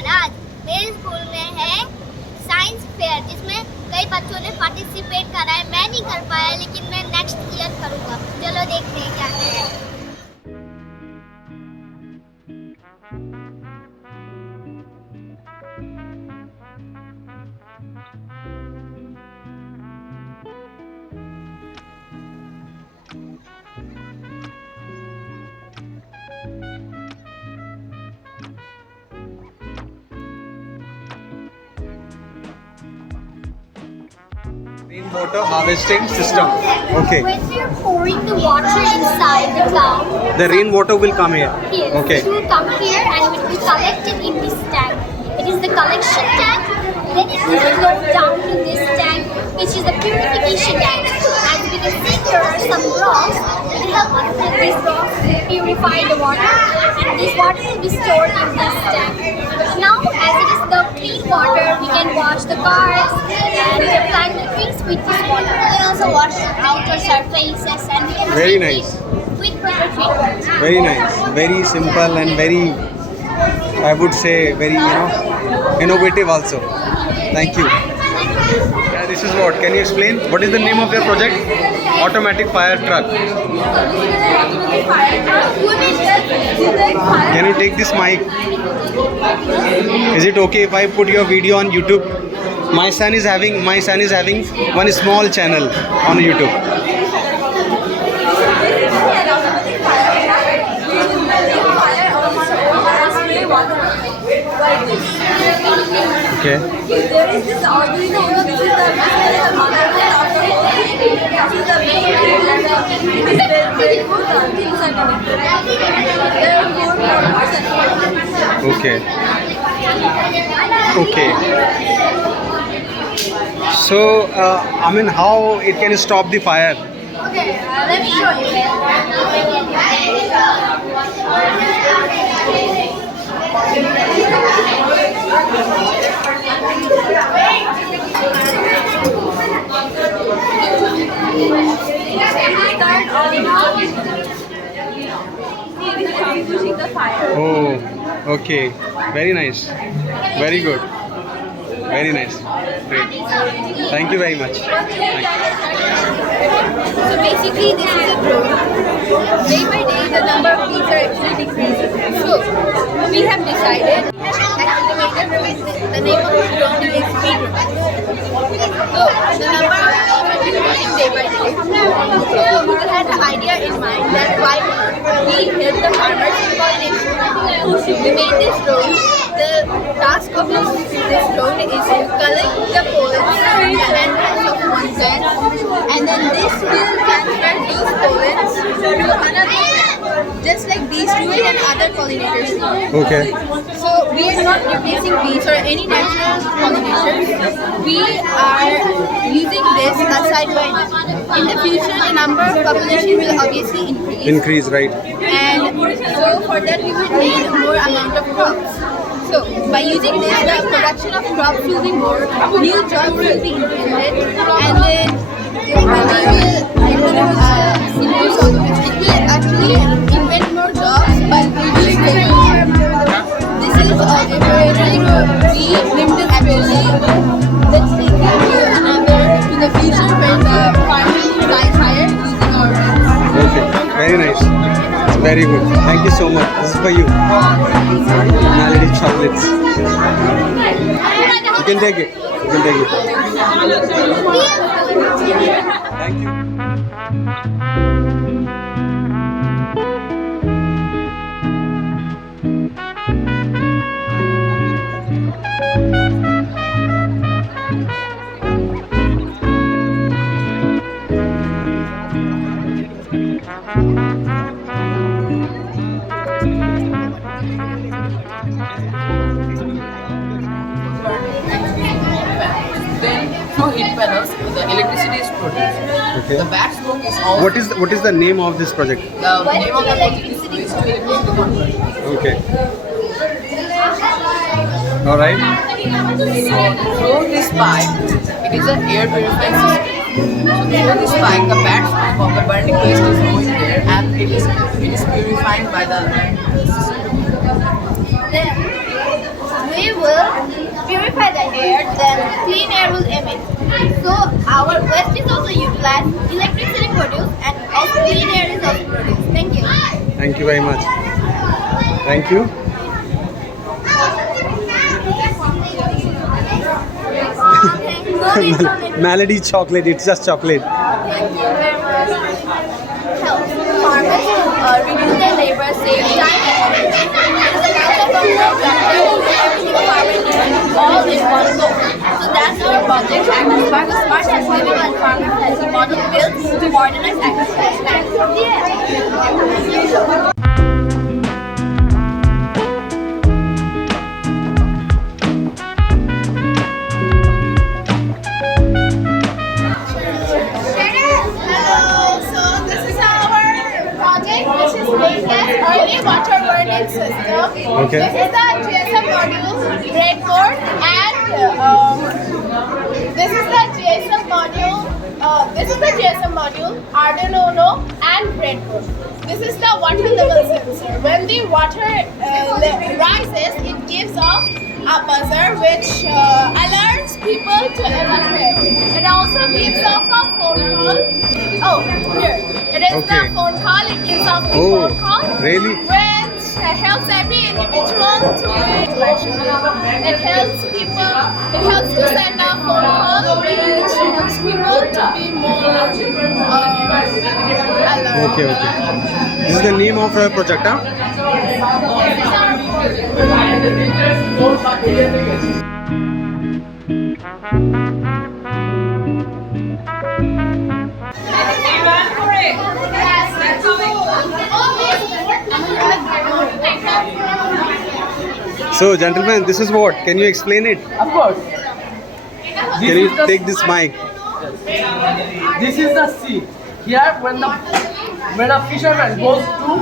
और आज मेरे स्कूल में है साइंस फेयर जिसमें कई बच्चों ने पार्टिसिपेट करा है। मैं नहीं कर पाया लेकिन मैं नेक्स्ट ईयर करूँगा। चलो देखते हैं क्या है। Rainwater harvesting system. Okay. When we are pouring the water inside the cloud, The rainwater will come here. yes, Okay. it will come here and it will be collected in this tank. It is the collection tank. Then it will go down to this tank, which is the purification tank. As we can see, there are some rocks. It will help us with these rocks to purify the water, and this water will be stored in this tank. Now, as it is the clean water, we can wash the cars and plant the trees with this water. We can also wash the outer surfaces and we can Very clean nice. it with proper treatment. Very nice. Very simple and very, I would say, very innovative also. Thank you. Yeah, this is what. Can you explain? What is the name of your project? Automatic fire truck. Can you take this mic? Is it okay if I put your video on YouTube? My son is having one small channel on YouTube. Okay. There is this Arduino, this is the motherboard of the whole thing. This is the main and this is very good things are connected. There are more parts and Okay. Okay. So, I mean, how it can stop the fire? Okay, let me show pushing the fire. Oh, okay. Very nice. Very good. Very nice. Great. Thank you very much. Thank you. So basically this is a drone. Day by day the number of bees are actually decreasing. So we have decided the name of the drone is Bee Drone. So the number of bees are decreasing day by day. So we had an idea in mind that why we help the farmers in pollination. We made this drone. The task of this drone is to collect the pollen from the entrance of one plant, and then this will transfer these pollens to another plant, just like bees do it and other pollinators do it. Okay. So we are not replacing bees or any natural pollinators. We are using this aside by in the future the number of population will obviously increase. Increase, right? And so for that we would need more amount of crops. So by using this, the production of crops will be more, new jobs will be invented, and then it will actually invent more jobs by reducing labor. This is a really good limited ability that's taken to the future when the farming flies higher using our robots. Okay. Very nice. It's very good. Thank you so much. This is for you. Melody chocolates. You can take it. You can take it. Thank you. Then through heat panels, the electricity is produced. Okay. The bat smoke is also What is the name of this project? the name of the project is waste to electricity conversion. Okay. All right. So through this pipe, it is an air purifying system. So through this pipe, the bat smoke of the burning waste is going there, and it is purifying by the system. Then we will purify the air, then clean air will emit. So our waste is also utilized, electricity produced, and also clean air is also produced. Thank you. Thank you very much. Thank you. Melody chocolate, it's just chocolate. Thank you very much. Helps farmers to reduce their labor, save time and energy. It is a concept of work that everything farming needs all in one go. So that's our project, Agrispark, a smart and living and farmer friendly model built to modernize agriculture. Early water burning system. Okay. This is the GSM module, breadboard, and this is the GSM module. Arduino Uno, and breadboard. This is the water level sensor. When the water rises, it gives off a buzzer which alerts people to evacuate. It also gives off a phone call. Oh, here. It is Okay. the phone call. It gives off the Oh, phone call. really? Which helps every individual to it helps people. It helps to send a phone call, which helps people to be more alert. Okay, okay. This is the name of the project, huh? So, gentlemen, this is what? Can you explain it? Of course. Can you take this mic? This is the sea. Here, when a fisherman goes to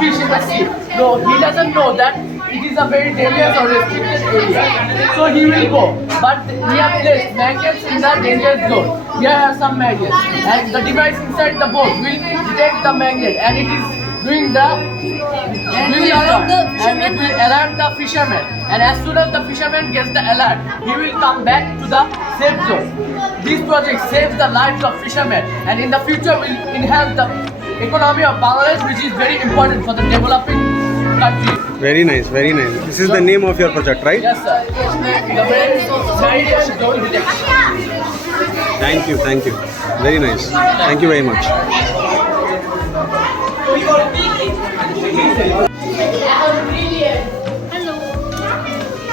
fish in the sea, no, he doesn't know that it is a very dangerous or restricted area. So he will go, but we have placed magnets in the danger zone. Here are some magnets, and the device inside the boat will detect the magnet, and it is doing the and it will alert the fisherman. And as soon as the fisherman gets the alert, he will come back to the safe zone. This project saves the lives of fishermen, and in the future will enhance the economy of Bangladesh, which is very important for the developing country. Very nice, very nice. This is the name of your project, right? Yes, sir. The brand is Meridian Zone Detection. Thank you, thank you. Very nice. Thank you very much. Hello.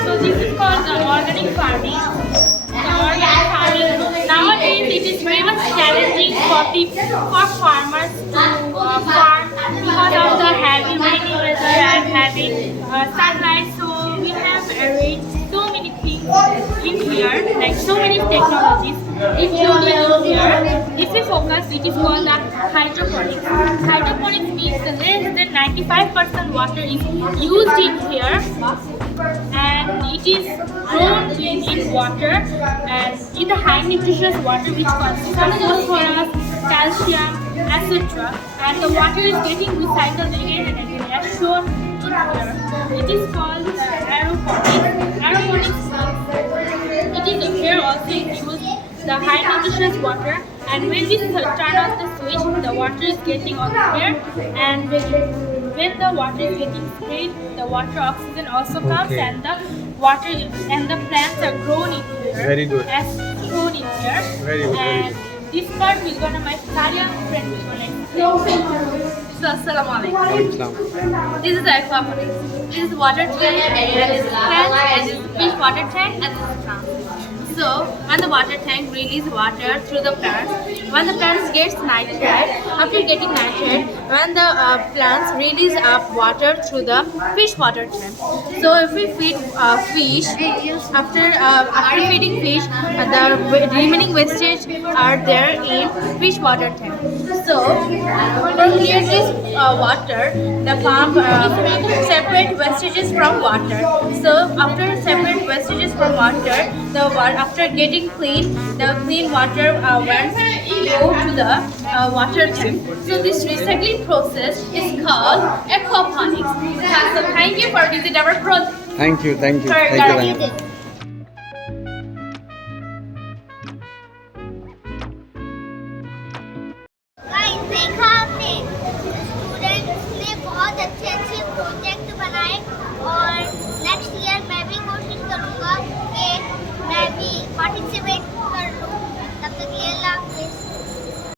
So this is called the organic farming. The organic farming nowadays it is very much challenging for farmers to farm because of the heavy rainy weather and heavy sunlight. So we have arranged so many things in here, like so many technologies. If you know here, if we focus, it is called the hydroponics. Hydroponics means the less than 95% water is used in here, and it is grown in water and in the high nutritious water which consists of phosphorus, calcium, etc. And the water is getting recycled again and again as shown in here. It is called aeroponics. Aeroponics means it is here also includes the high nutritious water, and when we turn off the switch, the water is getting on here, and when the water is getting sprayed, the water oxygen also comes, Okay. and the water and the plants are grown in here. Very good. As shown in here. Very good, very And this part will gonna my Saria friend will gonna explain. So assalamu alaikum. Islam. This is aquaponics. This is water tank, and this is plant, and this is fish water tank, and this is plant. So when the water tank releases water through the plants, when the plants gets nitrate, after getting nitrate, when the plants release up water through the fish water tank. So if we feed fish, after feeding fish, the remaining wastage are there in fish water tank. So to clear this water, the pump separate wastages from water. So after separate wastages from water, after getting clean, the clean water went go to the water tank. So this recycling process is called aquaponics. So thank you for visiting our Thank you. For Thank you. You Thank you. did.